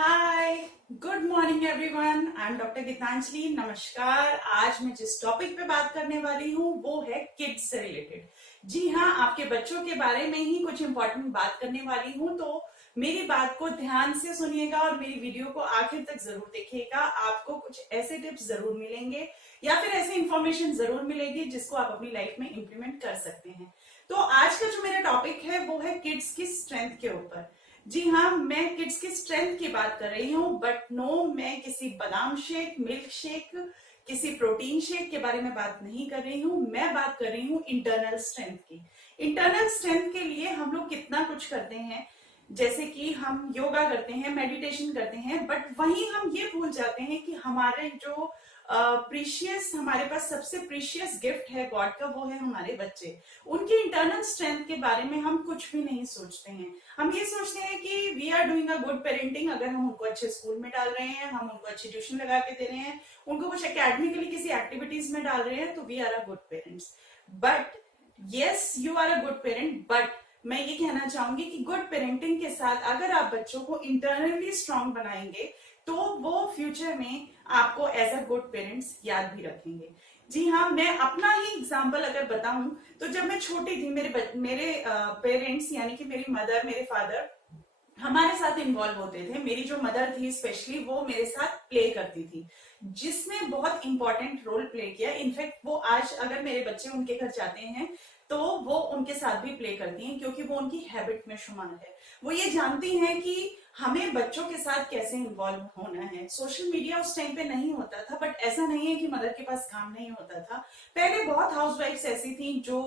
Hi, good morning everyone. I am doctor Geetanjali. नमस्कार। आज मैं जिस टॉपिक पे बात करने वाली हूँ वो है किड्स से रिलेटेड। जी हाँ, आपके बच्चों के बारे में ही कुछ इंपॉर्टेंट बात करने वाली हूँ, तो मेरी बात को ध्यान से सुनिएगा और मेरी वीडियो को आखिर तक जरूर देखिएगा। आपको कुछ ऐसे टिप्स जरूर मिलेंगे या फिर ऐसी इंफॉर्मेशन जरूर मिलेगी जिसको आप अपनी लाइफ में इम्प्लीमेंट कर सकते हैं। तो आज का जो मेरा टॉपिक है वो है किड्स की स्ट्रेंथ के ऊपर। जी हाँ, मैं किड्स की स्ट्रेंथ की बात कर रही हूँ, बट नो, मैं किसी बादाम शेक, मिल्क शेक, किसी प्रोटीन शेक के बारे में बात नहीं कर रही हूँ। मैं बात कर रही हूँ इंटरनल स्ट्रेंथ की। इंटरनल स्ट्रेंथ के लिए हम लोग कितना कुछ करते हैं, जैसे कि हम योगा करते हैं, मेडिटेशन करते हैं, बट वहीं हम ये भूल जाते हैं कि हमारे जो प्रीशियस, हमारे पास सबसे प्रीशियस गिफ्ट है गॉड का, वो है हमारे बच्चे। उनकी इंटरनल स्ट्रेंथ के बारे में हम कुछ भी नहीं सोचते हैं। हम ये सोचते हैं कि we are doing a good parenting, अगर हम उनको अच्छे स्कूल में डाल रहे हैं, हम उनको अच्छी ट्यूशन लगा के दे रहे हैं, उनको कुछ एकेडमिकली किसी एक्टिविटीज में डाल रहे हैं, तो we are a good parents. But yes, you are a good parent, but मैं ये कहना चाहूंगी कि गुड पेरेंटिंग के साथ अगर आप बच्चों को इंटरनली स्ट्रांग बनाएंगे तो वो फ्यूचर में आपको एज अ गुड पेरेंट्स याद भी रखेंगे। जी हाँ, मैं अपना ही एग्जाम्पल अगर बताऊं तो जब मैं छोटी थी, मेरे पेरेंट्स यानी कि मेरी मदर, मेरे फादर हमारे साथ इन्वॉल्व होते थे। मेरी जो मदर थी स्पेशली, वो मेरे साथ प्ले करती थी, जिसने बहुत इंपॉर्टेंट रोल प्ले किया। इनफैक्ट वो आज अगर मेरे बच्चे उनके घर जाते हैं तो वो उनके साथ भी प्ले करती हैं, क्योंकि वो उनकी हैबिट में शुमार है। वो ये जानती हैं कि हमें बच्चों के साथ कैसे इन्वॉल्व होना है। सोशल मीडिया उस टाइम पे नहीं होता था, बट ऐसा नहीं है कि मदर के पास काम नहीं होता था। पहले बहुत हाउसवाइफ्स ऐसी थी जो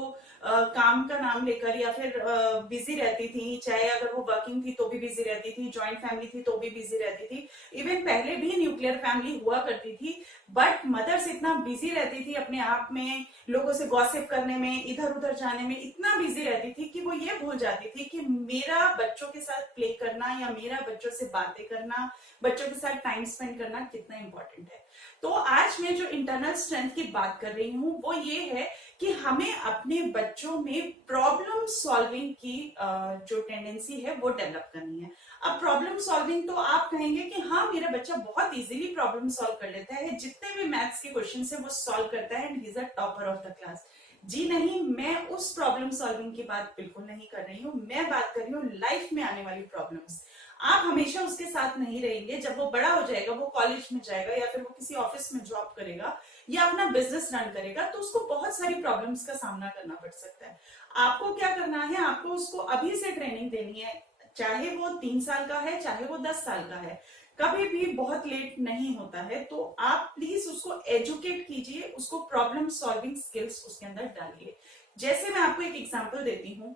काम का नाम लेकर या फिर बिजी रहती थी, चाहे अगर वो वर्किंग थी तो भी बिजी रहती थी, जॉइंट फैमिली थी तो भी बिजी रहती थी, इवन पहले भी न्यूक्लियर फैमिली हुआ करती थी। बट मदर्स इतना बिजी रहती थी अपने आप में, लोगों से गॉसिप करने में, इधर उधर जाने में इतना बिजी रहती थी कि वो ये भूल जाती थी कि मेरा बच्चों के साथ प्ले करना या मेरा बच्चों से बातें करना, बच्चों के साथ टाइम स्पेंड करना कितना इंपॉर्टेंट है। तो आज मैं जो इंटरनल स्ट्रेंथ की बात कर रही हूँ वो ये है कि हमें अपने बच्चों में प्रॉब्लम सॉल्विंग की जो टेंडेंसी है वो डेवलप करनी है। अब प्रॉब्लम सॉल्विंग तो आप कहेंगे कि हाँ, मेरा बच्चा बहुत इजीली प्रॉब्लम सॉल्व कर लेता है, जितने भी मैथ्स के क्वेश्चन है वो सॉल्व करता है and he is a topper of the class. जी नहीं, मैं उस प्रॉब्लम सॉल्विंग की बात बिल्कुल नहीं कर रही हूँ। मैं बात कर रही हूँ लाइफ में आने वाली प्रॉब्लम्स। आप हमेशा उसके साथ नहीं रहेंगे। जब वो बड़ा हो जाएगा, वो कॉलेज में जाएगा या फिर वो किसी ऑफिस में जॉब करेगा या अपना बिजनेस रन करेगा, तो उसको बहुत सारी प्रॉब्लम्स का सामना करना पड़ सकता है। आपको क्या करना है, आपको उसको अभी से ट्रेनिंग देनी है, चाहे वो 3 साल का है, चाहे वो 10 साल का है। कभी भी बहुत लेट नहीं होता है। तो आप प्लीज उसको एजुकेट कीजिए, उसको प्रॉब्लम सॉल्विंग स्किल्स उसके अंदर डालिए। जैसे मैं आपको एक एग्जांपल देती हूँ।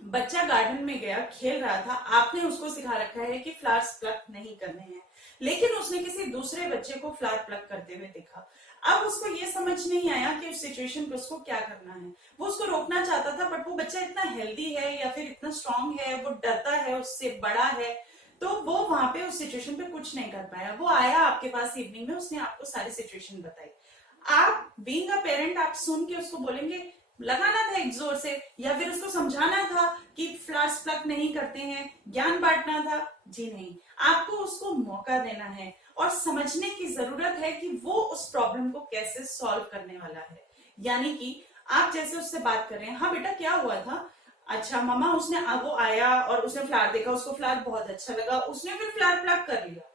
बच्चा गार्डन में गया, खेल रहा था, आपने उसको सिखा रखा है कि फ्लावर्स प्लक नहीं करने हैं, लेकिन उसने किसी दूसरे बच्चे को फ्लावर प्लक करते हुए देखा। अब उसको ये समझ नहीं आया कि उस सिचुएशन पे उसको क्या करना है। वो उसको रोकना चाहता था, बट वो बच्चा इतना हेल्दी है या फिर इतना स्ट्रांग है, वो डरता है, उससे बड़ा है, तो वो वहां पे उस सिचुएशन पे कुछ नहीं कर पाया। वो आया आपके पास इवनिंग में, उसने आपको सारी सिचुएशन बताई। आप बीइंग अ पेरेंट, आप सुन के उसको बोलेंगे, लगाना था एक जोर से, या फिर उसको समझाना था कि फ्लावर्स प्लक नहीं करते हैं, ज्ञान बांटना था। जी नहीं, आपको उसको मौका देना है और समझने की जरूरत है कि वो उस प्रॉब्लम को कैसे सॉल्व करने वाला है। यानी कि आप जैसे उससे बात कर रहे हैं, हाँ बेटा क्या हुआ था, अच्छा मम्मा, उसने वो आया और उसने फ्लावर देखा, उसको फ्लावर बहुत अच्छा लगा, उसने फिर फ्लावर प्लक कर लिया।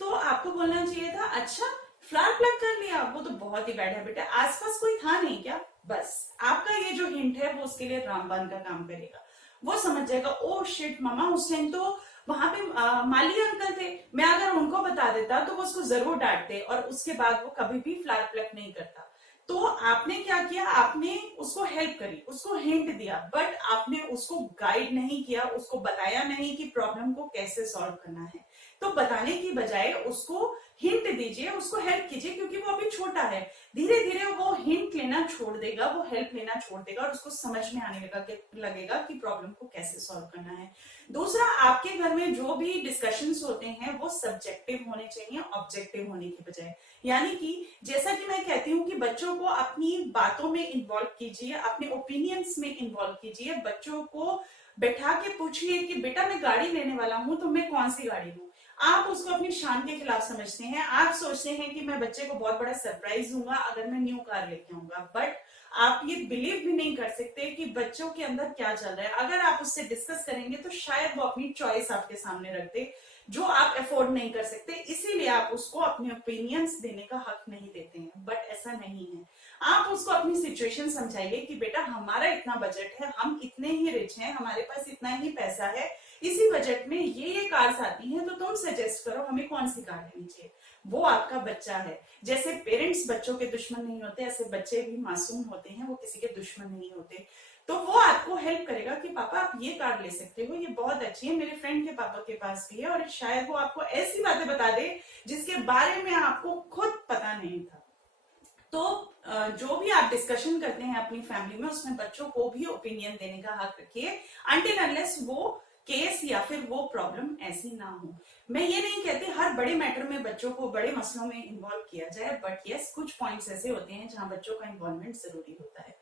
तो आपको बोलना चाहिए था, अच्छा फ्लावर प्लग कर लिया, वो तो बहुत ही बैड हैबिट है, आसपास कोई था नहीं क्या। बस आपका ये जो हिंट है वो उसके लिए रामबाण का काम करेगा। वो समझ जाएगा, ओ शिट मामा, उस टाइम तो वहां पे माली अंकल थे, मैं अगर उनको बता देता तो वो उसको जरूर डांटते और उसके बाद वो कभी भी फ्लावर प्लग नहीं करता। तो आपने क्या किया, आपने उसको हेल्प करी, उसको हिंट दिया, बट आपने उसको गाइड नहीं किया, उसको बताया नहीं कि प्रॉब्लम को कैसे सॉल्व करना है। तो बताने की बजाय उसको हिंट दीजिए, उसको हेल्प कीजिए, क्योंकि वो अभी छोटा है। धीरे धीरे वो हिंट लेना छोड़ देगा, वो हेल्प लेना छोड़ देगा और उसको समझ में आने लगेगा कि प्रॉब्लम को कैसे सॉल्व करना है। दूसरा, आपके घर में जो भी डिस्कशंस होते हैं वो सब्जेक्टिव होने चाहिए, ऑब्जेक्टिव होने की बजाय। यानी कि जैसा कि मैं कहती हूँ कि बच्चों को अपनी बातों में इन्वॉल्व कीजिए, अपने ओपिनियंस में इन्वॉल्व कीजिए। बच्चों को बैठा के पूछिए कि बेटा मैं गाड़ी लेने वाला हूँ, तो मैं कौन सी गाड़ी लूँ। आप उसको अपनी शान के खिलाफ समझते हैं। आप सोचते हैं कि मैं बच्चे को बहुत बड़ा सरप्राइज दूंगा अगर मैं न्यू कार लेके आऊंगा, बट आप ये बिलीव भी नहीं कर सकते कि बच्चों के अंदर क्या चल रहा है। अगर आप उससे डिस्कस करेंगे तो शायद वो अपनी चॉइस आपके सामने रख दे जो आप अफोर्ड नहीं कर सकते, इसीलिए आप उसको अपने ओपिनियंस देने का हक नहीं देते हैं। बट ऐसा नहीं है। आप उसको अपनी सिचुएशन समझाइए कि बेटा हमारा इतना बजट है, हम इतने ही रिच हैं, हमारे पास इतना ही पैसा है, इसी बजट में ये कार्स आती हैं, तो तुम सजेस्ट करो हमें कौन सी कार लेनी चाहिए। वो आपका बच्चा है। जैसे पेरेंट्स बच्चों के दुश्मन नहीं होते, ऐसे बच्चे भी मासूम होते हैं, वो किसी के दुश्मन नहीं होते। तो वो आपको हेल्प करेगा कि पापा आप ये कार ले सकते हो, ये बहुत अच्छी है, मेरे फ्रेंड के पापा के पास भी है, और शायद वो आपको ऐसी बातें बता दे जिसके बारे में आपको खुद पता नहीं था। तो जो भी आप डिस्कशन करते हैं अपनी फैमिली में, उसमें बच्चों को भी ओपिनियन देने का हक रखिए, अनटिल अनलेस वो केस या फिर वो प्रॉब्लम ऐसी ना हो। मैं ये नहीं कहती हर बड़े मैटर में बच्चों को, बड़े मसलों में इन्वॉल्व किया जाए, बट यस कुछ पॉइंट्स ऐसे होते हैं जहां बच्चों का इन्वॉल्वमेंट जरूरी होता है।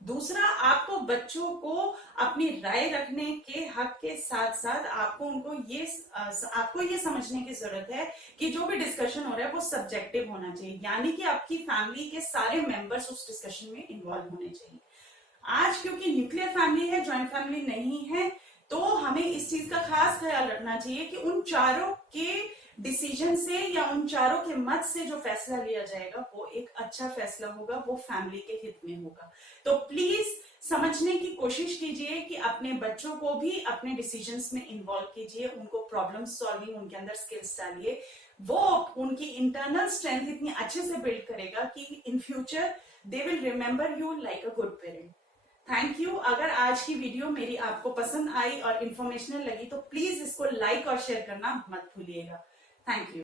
दूसरा, आपको बच्चों को अपनी राय रखने के हक के साथ साथ आपको ये समझने की जरूरत है कि जो भी डिस्कशन हो रहा है वो सब्जेक्टिव होना चाहिए, यानी कि आपकी फैमिली के सारे मेंबर्स उस डिस्कशन में इन्वॉल्व होने चाहिए। आज क्योंकि न्यूक्लियर फैमिली है, जॉइंट फैमिली नहीं है, तो हमें इस चीज का खास ख्याल रखना चाहिए कि उन चारों के डिसीजन से या उन चारों के मत से जो फैसला लिया जाएगा वो एक अच्छा फैसला होगा, वो फैमिली के हित में होगा। तो प्लीज समझने की कोशिश कीजिए कि अपने बच्चों को भी अपने डिसीजंस में इन्वॉल्व कीजिए, उनको प्रॉब्लम सॉल्विंग, उनके अंदर स्किल्स डालिए। वो उनकी इंटरनल स्ट्रेंथ इतनी अच्छे से बिल्ड करेगा कि in future they will remember you like a good parent. Thank you. अगर आज की वीडियो मेरी आपको पसंद आई और इंफॉर्मेशनल लगी तो प्लीज इसको लाइक और शेयर करना मत भूलिएगा। Thank you.